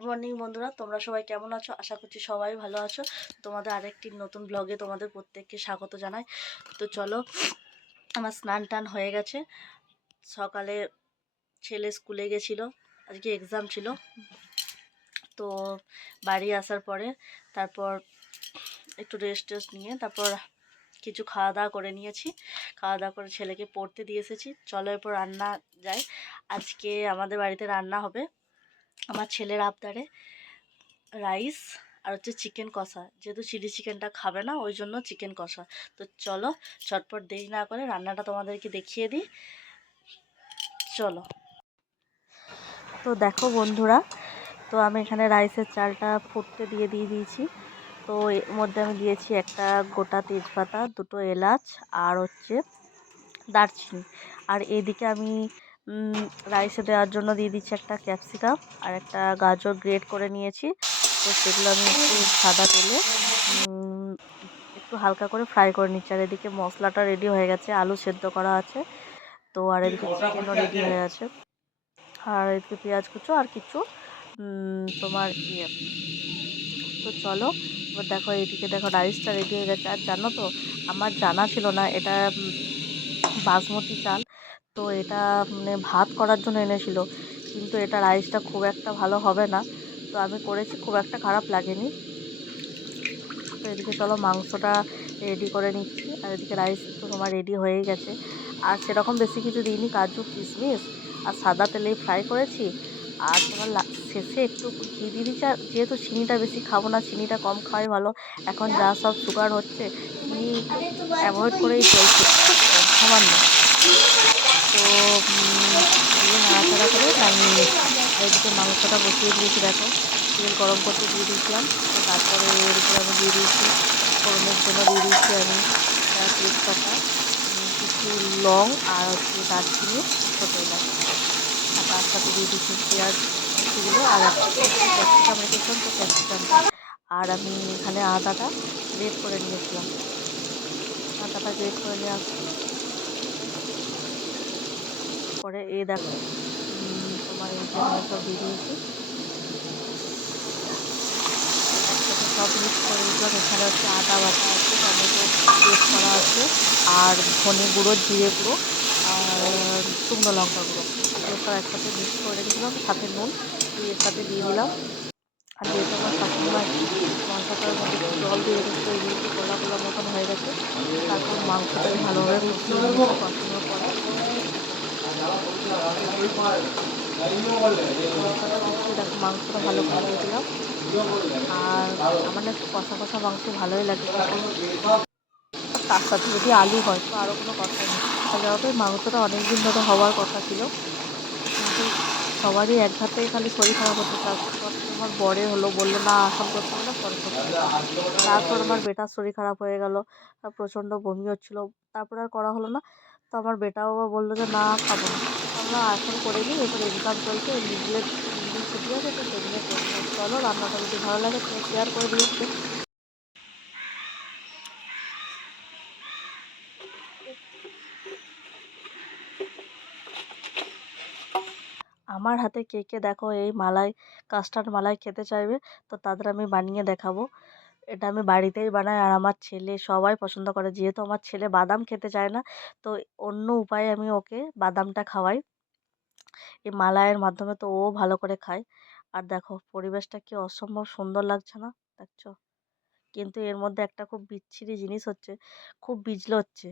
Good morning বন্ধুরা, তোমরা সবাই কেমন আছো? আশা করছি সবাই ভালো আছো। তোমাদের আরেকটি নতুন ব্লগে তোমাদের প্রত্যেককে স্বাগত জানাই। তো চলো, আমার স্নান টান হয়ে গেছে। সকালে ছেলে স্কুলে গেছিলো, আজকে এক্সাম ছিল। তো বাড়ি আসার পরে তারপর একটু রেস্ট নিয়ে তারপর কিছু খাওয়া দাওয়া করে নিয়েছি। খাওয়া দাওয়া করে ছেলেকে পড়তে দিয়ে এসেছি। চলো এরপর রান্না যাই। আজকে আমাদের বাড়িতে রান্না হবে আমার ছেলের আবদারে রাইস আর হচ্ছে চিকেন কষা। যেহেতু চিলি চিকেনটা খাবে না, ওই জন্য চিকেন কষা। তো চলো ঝটপট দেরি না করে রান্নাটা তোমাদেরকে দেখিয়ে দিই। চলো। তো দেখো বন্ধুরা, তো আমি এখানে রাইসের চালটা ফুটতে দিয়ে দিয়েছি। তো এর মধ্যে আমি দিয়েছি একটা গোটা তেজপাতা, দুটো এলাচ আর হচ্ছে দারচিনি। আর এদিকে আমি রাইসে দেওয়ার জন্য দিয়ে দিচ্ছি একটা ক্যাপসিকাম আর একটা গাজর গ্রেট করে নিয়েছি। তো সেগুলো আমি একটু সাদা তেলে একটু হালকা করে ফ্রাই করে নিচ্ছি। আর এদিকে মশলাটা রেডি হয়ে গেছে, আলু সেদ্ধ করা আছে। তো আর এদিকে চিকেনও রেডি হয়ে আছে। আর এদিকে পেঁয়াজ কুচো আর কিছু তোমার তো চলো এবার দেখো, এইদিকে দেখো রাইসটা রেডি হয়ে গেছে। আর জানো তো, আমার জানা ছিল না এটা বাসমতি চাল। তো এটা মানে ভাত করার জন্য এনেছিল, কিন্তু এটা রাইসটা খুব একটা ভালো হবে না। তো আমি করেছি, খুব একটা খারাপ লাগেনি। তো এদিকে চলো মাংসটা রেডি করে নিচ্ছি। আর এদিকে রাইস তো তোমার রেডি হয়েই গেছে। আর সেরকম বেশি কিছু দিইনি, কাজু কিশমিশ আর সাদা তেলেই ফ্রাই করেছি। আর তোমার শেষে একটু ঘি দিয়ে দিচ্ছি। আর যেহেতু চিনিটা বেশি খাবো না, চিনিটা কম খাওয়াই ভালো। এখন যা সব সুগার হচ্ছে, চিনি একটু অ্যাভয়েড করেই চলছে, খুব কম, সামান্য। তো দিয়ে নাড়াচাড়া করে নামিয়ে নিচ্ছি। আর এদিকে মাংসটা বসিয়ে দিয়েছি, দেখো তেল গরম করতে দিয়ে দিয়েছিলাম। তো তারপরে এর উপরে আমি দিয়ে দিয়েছি ফোড়নের জন্য দিয়ে দিয়েছি আমি তেজপাতা, কিছু লং আর হচ্ছে দারচিনি, ছোটো এলাচ। আর তার সাথে দিয়ে দিচ্ছি পেঁয়াজ কুচিগুলো আর একটু ক্যাপসিকাম রেখেছিলাম, তো ক্যাপসিকামটা। আর আমি এখানে আদাটা গ্রেট করে নিয়েছিলাম, আদাটা গ্রেট করে নেওয়ার পরে এই দেখো তোমার এই যে এখানে সব দিয়ে দিয়েছি, একসাথে সব মিক্স করে দিলাম। এখানে হচ্ছে আদা বাটা আছে, টমেটো পেস্ট করা আছে, আর ধনে গুঁড়ো, জিরে গুঁড়ো আর শুকনো লঙ্কা গুঁড়ো, এগুলো সব একসাথে মিক্স করে রেখেছিলাম। সাথে নুন এর সাথে দিয়ে দিলাম। আর যেহেতু আমার শাশুড়ি মা একটু মশলাটার মধ্যে একটু জল দিয়ে রেখেছিলো, এগুলো একটু গোলা গোলা মতন হয়ে গেছে। তারপর মাংসটাকে ভালোভাবে কষিয়ে নিয়েছি। কষানোর পরে মশলাটা কষিয়ে দেখো মাংসটা ভালো করে দিয়ে দিলাম। আর আমার না একটু কষা কষা মাংস ভালোই লাগে খেতে। আর তার সাথে যদি আলু হয় তো আরও কোনো কথাই নেই। আর জানো তো, এই মাংসটা অনেক দিন ধরে হওয়ার কথা ছিল, কিন্তু সবারই এক ধার থেকে খালি শরীর খারাপ হচ্ছে। তারপর আমার বরের হলো, বললো না এখন করতে হবে না, পরে করতে হবে। তারপর আমার বেটার শরীর খারাপ হয়ে গেল, প্রচণ্ড বমি হচ্ছিলো। তারপর আর করা হলো না। তো আমার বেটাও আবার বললো যে না, খাবো না। আমরা এখন করে নিই, এরপর এক্সাম চলছে, মিডলের 3 দিন ছুটি আছে, তো সেদিনে করবো। চলো, রান্নাটা যদি ভালো লাগে তো শেয়ার করে দিও। আমার হাতে কে কে দেখো এই মালাই, কাস্টার্ড মালাই খেতে চাইবে, তো তাদের আমি বানিয়ে দেখাবো। এটা আমি বাড়িতেই বানাই, আর আমার ছেলে সবাই পছন্দ করে। যেহেতু আমার ছেলে বাদাম খেতে চায় না, তো অন্য উপায়ে আমি ওকে বাদামটা খাওয়াই এই মালাইয়ের মাধ্যমে, তো ও ভালো করে খায়। আর দেখো পরিবেশটা কি অসম্ভব সুন্দর লাগছে না, দেখছো? কিন্তু এর মধ্যে একটা খুব বিচ্ছিরি জিনিস হচ্ছে, খুব বিজল হচ্ছে।